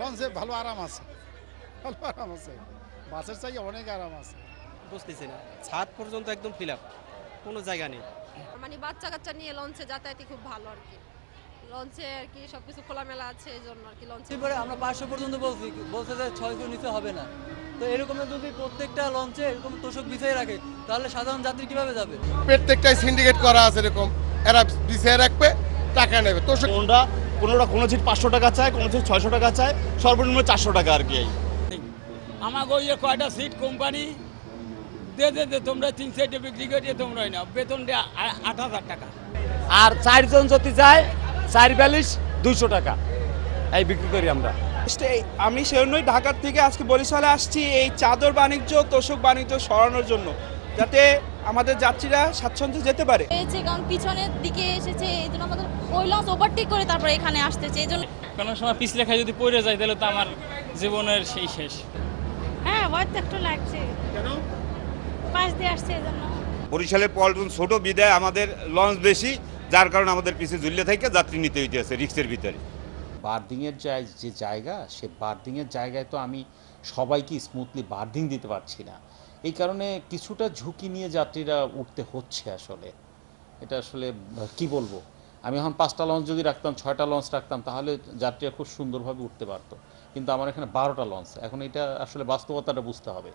লঞ্চে ভালো আরাম আছে, ভালো আরাম আছে, বাসের চাই অনেক আরাম আছে। বুঝতেছি না, ছাদ পর্যন্ত একদম ফিল আপ, কোনো জায়গা নেই। মানে বাচ্চা কাচ্চা নিয়ে লঞ্চে যাতায়াতই খুব ভালো আর কি। লঞ্চে আর কি সবকিছু খোলামেলা আছে, এই জন্য আর কি লঞ্চে। এবারে আমরা 500 পর্যন্ত বলছে যে 600 নিচে হবে না। তো এরকম যদি প্রত্যেকটা লঞ্চে এরকম তোষক বিছিয়ে রাখে তাহলে সাধারণ যাত্রী কিভাবে যাবে? প্রত্যেকটাই সিন্ডিকেট করা আছে, এরকম এরা বিছিয়ে রাখবে, টাকা নেবে। তোষক কোনোটা কোনো সিট 500 টাকা চায়, কোনো সিট 600 টাকা চায়, সর্বনিম্ন 400 টাকা আর কি। আমাকে ওই কয়টা সিট কোম্পানি দে তোমরা 3 সাইডে বিক্রি করিয়ে তোমরা না বেতন দেয় 8,000 টাকা। আর 4 জন যদি যায় 4 200 টাকা এই বিক্রি করি আমরা। আমি সেজন্যই ঢাকার থেকে আজকে বরিশালে আসছি, এই চাদর বাণিজ্য তোষক বাণিজ্য সরানোর জন্য, যাতে আমাদের যাত্রীরা স্বাচ্ছন্দ্যে যেতে পারে। কারণ পিছনের দিকে এসেছে, এই জন্য আমাদের ওই লঞ্চ ওভারটেক করে তারপরে এখানে আসতেছে, এই জন্য। কোনো সময় পিছলে খাই যদি পড়ে যায় তাহলে তো আমার জীবনের সেই শেষ। হ্যাঁ, ভয় তো একটু লাগছে, কেন পাশ দিয়ে আসছে এই জন্য। বরিশালের পল্টন ছোট বিদায় আমাদের লঞ্চ বেশি, যার কারণে আমাদের পিছিয়ে ঝুলিয়ে থেকে যাত্রী নিতে হইতেছে রিক্সের ভিতরে। বার্দিংয়ের যে জায়গা, সে বার্দিংয়ের জায়গায় তো আমি সবাইকে স্মুথলি বার্দিং দিতে পারছি না। এই কারণে কিছুটা ঝুঁকি নিয়ে যাত্রীরা উঠতে হচ্ছে। আসলে এটা আসলে কি বলবো, আমি এখন 5টা লঞ্চ যদি রাখতাম, 6টা লঞ্চ রাখতাম, তাহলে যাত্রীরা খুব সুন্দরভাবে উঠতে পারতো। কিন্তু আমার এখানে 12টা লঞ্চ, এখন এটা আসলে বাস্তবতাটা বুঝতে হবে।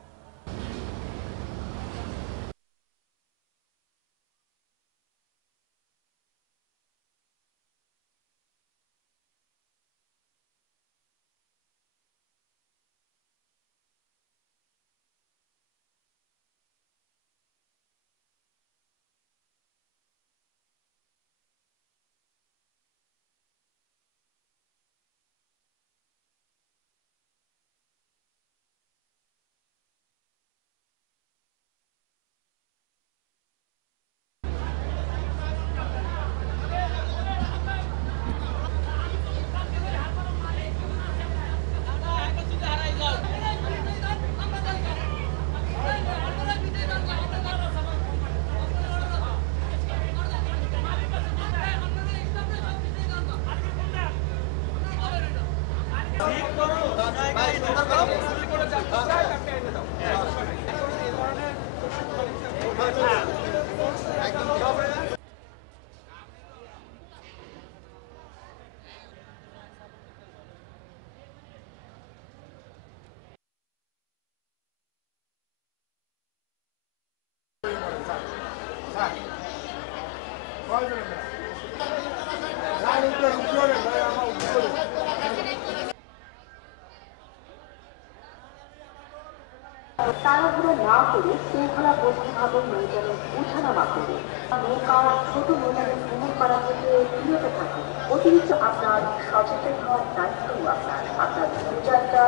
তাড়াহুড়ো না করে শৃঙ্খলাবদ্ধভাবে নৌযানে উঠানামা করে নৌকা ছোট নৌযানে ভ্রমণ করা থেকে বিরত থাকুন। অতিরিক্ত আপনার সচেতন হওয়ার দায়িত্ব আপনার। আপনার নৌযাত্রা